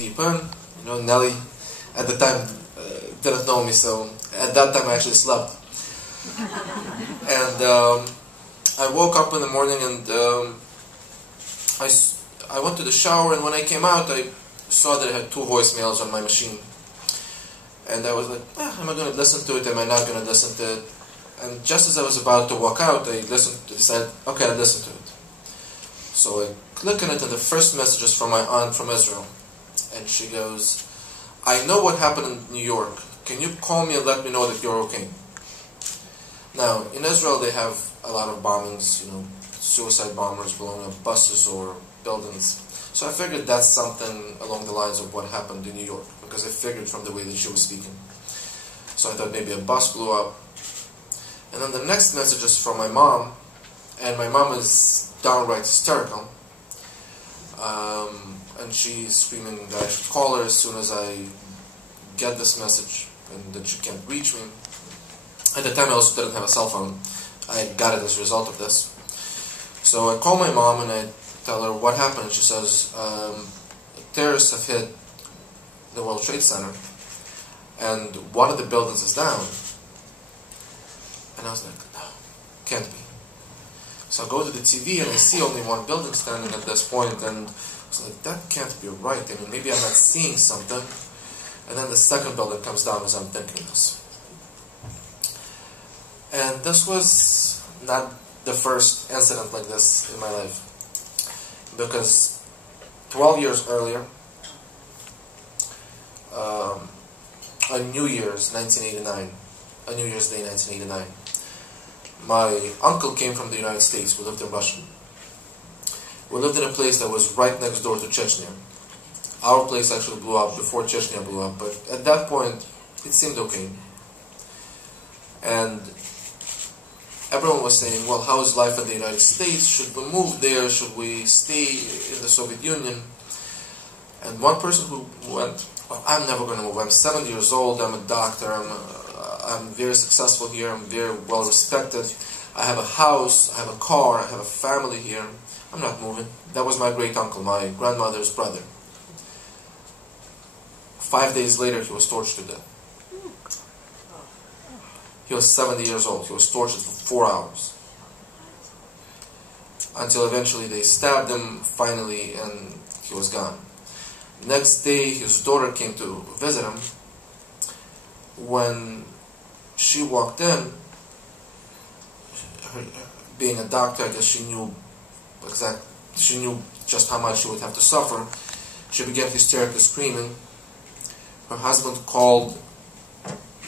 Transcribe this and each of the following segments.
sleep in. You know, Nelly at the time didn't know me, so at that time I actually slept. And I woke up in the morning and I went to the shower, and when I came out I saw that I had 2 voicemails on my machine. And I was like, am I going to listen to it? Am I not going to listen to it? And just as I was about to walk out, I decided, okay, I'll listen to it. So I click on it, and the first message is from my aunt from Israel. And she goes, I know what happened in New York. Can you call me and let me know that you're okay? Now, in Israel they have a lot of bombings, you know, suicide bombers blowing up buses or buildings. So I figured that's something along the lines of what happened in New York, because I figured from the way that she was speaking. So I thought maybe a bus blew up. And then the next message is from my mom, and my mom is downright hysterical. And she's screaming that I should call her as soon as I get this message, and that she can't reach me. At the time I also didn't have a cell phone. I got it as a result of this. So I call my mom and I tell her what happened. And she says, terrorists have hit the World Trade Center, and one of the buildings is down. And I was like, no, can't be. So I go to the TV and I see only one building standing at this point, and I was like, that can't be right. I mean, maybe I'm not seeing something. And then the second building comes down as I'm thinking this. And this was not the first incident like this in my life. Because 12 years earlier, on New Year's 1989, on New Year's Day 1989, my uncle came from the United States. We lived in Russia. We lived in a place that was right next door to Chechnya. Our place actually blew up before Chechnya blew up, but at that point it seemed okay. And everyone was saying, well, how is life in the United States? Should we move there? Should we stay in the Soviet Union? And one person who went, well, I'm never going to move. I'm 70 years old. I'm a doctor. I'm very successful here. I'm very well respected. I have a house. I have a car. I have a family here. I'm not moving. That was my great uncle, my grandmother's brother. 5 days later, he was tortured to death. He was 70 years old. He was tortured for 4 hours. Until eventually they stabbed him, finally, and he was gone. Next day, his daughter came to visit him. When she walked in, being a doctor, I guess she knew just how much she would have to suffer. She began hysterically screaming. Her husband called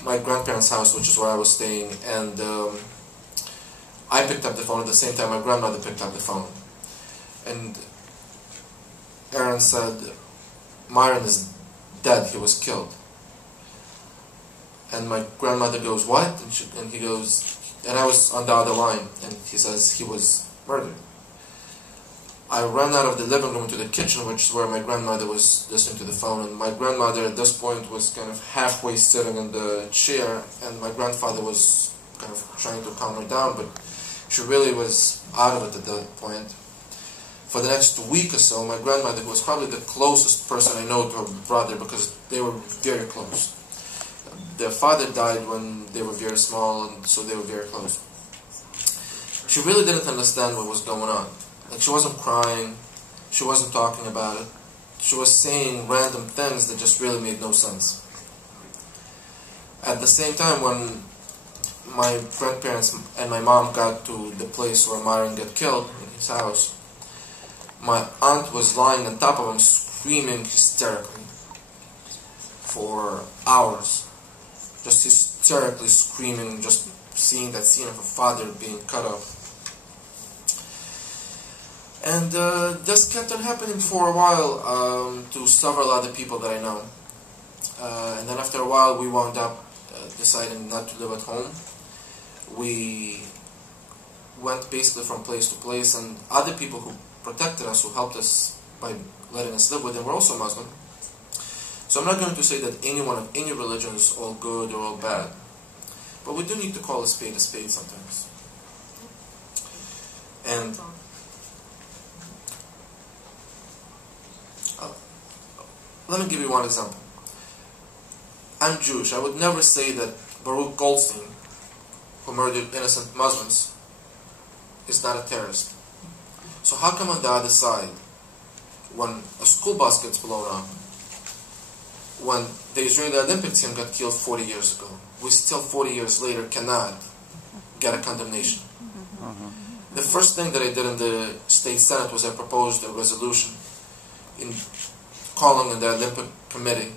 my grandparents' house, which is where I was staying, and I picked up the phone at the same time my grandmother picked up the phone. And Aaron said, Myron is dead, he was killed. And my grandmother goes, what? And he goes, and I was on the other line, and he says he was murdered. I ran out of the living room to the kitchen, which is where my grandmother was listening to the phone, and my grandmother at this point was kind of halfway sitting in the chair, and my grandfather was kind of trying to calm her down, but she really was out of it at that point. For the next week or so, my grandmother, who was probably the closest person I know to her brother, because they were very close. Their father died when they were very small, and so they were very close. She really didn't understand what was going on. Like, she wasn't crying, she wasn't talking about it. She was saying random things that just really made no sense. At the same time, when my grandparents and my mom got to the place where Myron got killed, in his house, my aunt was lying on top of him, screaming hysterically for hours. Just hysterically screaming, just seeing that scene of a father being cut off. And this kept on happening for a while to several other people that I know. And then after a while we wound up deciding not to live at home. We went basically from place to place, and other people who protected us, who helped us by letting us live with them, were also Muslim. So I'm not going to say that anyone of any religion is all good or all bad. But we do need to call a spade sometimes. And Let me give you one example. I'm Jewish. I would never say that Baruch Goldstein, who murdered innocent Muslims, is not a terrorist. So how come on the other side, when a school bus gets blown up, when the Israeli Olympic team got killed 40 years ago, we still 40 years later cannot get a condemnation? The first thing that I did in the state senate was I proposed a resolution in calling on the Olympic Committee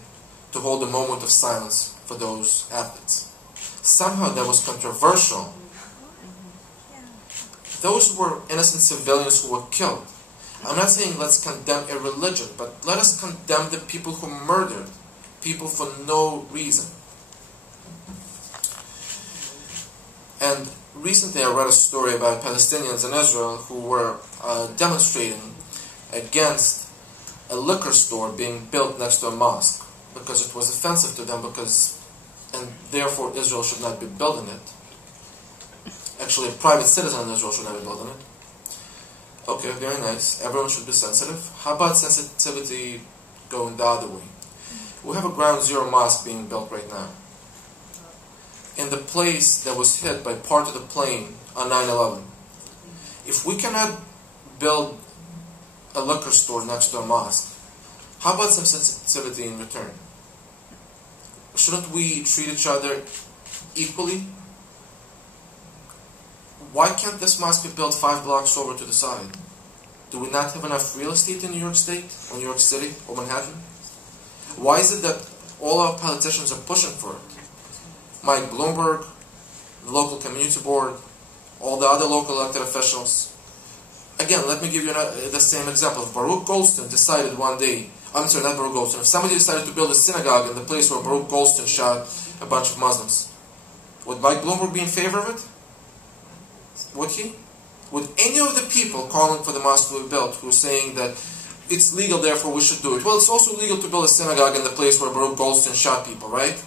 to hold a moment of silence for those athletes. Somehow that was controversial. Those were innocent civilians who were killed. I'm not saying let's condemn a religion, but let us condemn the people who murdered people for no reason. And recently I read a story about Palestinians in Israel who were demonstrating against a liquor store being built next to a mosque because it was offensive to them, and therefore Israel should not be building it. Actually, a private citizen in Israel should not be building it. Okay, very nice. Everyone should be sensitive. How about sensitivity going the other way? We have a ground zero mosque being built right now. In the place that was hit by part of the plane on 9/11. If we cannot build a liquor store next to a mosque, how about some sensitivity in return? Shouldn't we treat each other equally? Why can't this mosque be built 5 blocks over to the side? Do we not have enough real estate in New York State, or New York City, or Manhattan? Why is it that all our politicians are pushing for it? Mike Bloomberg, the local community board, all the other local elected officials. Again, let me give you the same example. If Baruch Goldstein decided one day, I'm sorry, not Baruch Goldstein, if somebody decided to build a synagogue in the place where Baruch Goldstein shot a bunch of Muslims, would Mike Bloomberg be in favor of it? Would he? Would any of the people calling for the mosque to be built who are saying that it's legal, therefore we should do it? Well, it's also legal to build a synagogue in the place where Baruch Goldstein shot people, right?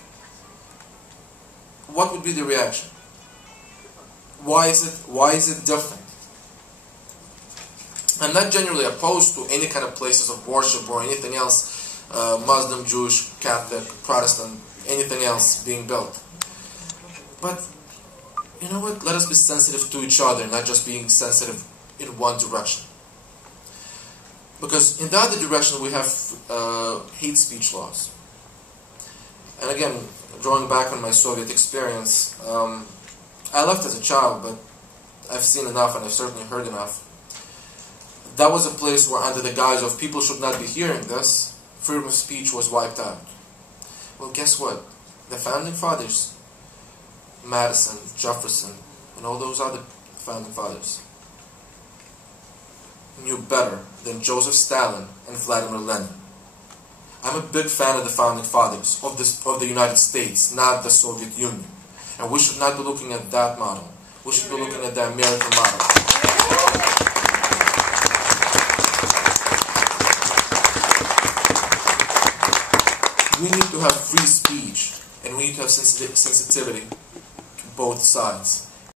What would be the reaction? Why is it different? I'm not generally opposed to any kind of places of worship or anything else, Muslim, Jewish, Catholic, Protestant, anything else being built. But you know what? Let us be sensitive to each other, not just being sensitive in one direction. Because in the other direction we have hate speech laws. And again, drawing back on my Soviet experience, I left as a child, but I've seen enough and I've certainly heard enough. That was a place where, under the guise of people should not be hearing this, freedom of speech was wiped out. Well, guess what? The founding fathers, Madison, Jefferson, and all those other founding fathers, knew better than Joseph Stalin and Vladimir Lenin. I'm a big fan of the founding fathers of the United States, not the Soviet Union. And we should not be looking at that model. We should be looking at the American model. We need to have free speech, and we need to have sensitivity to both sides.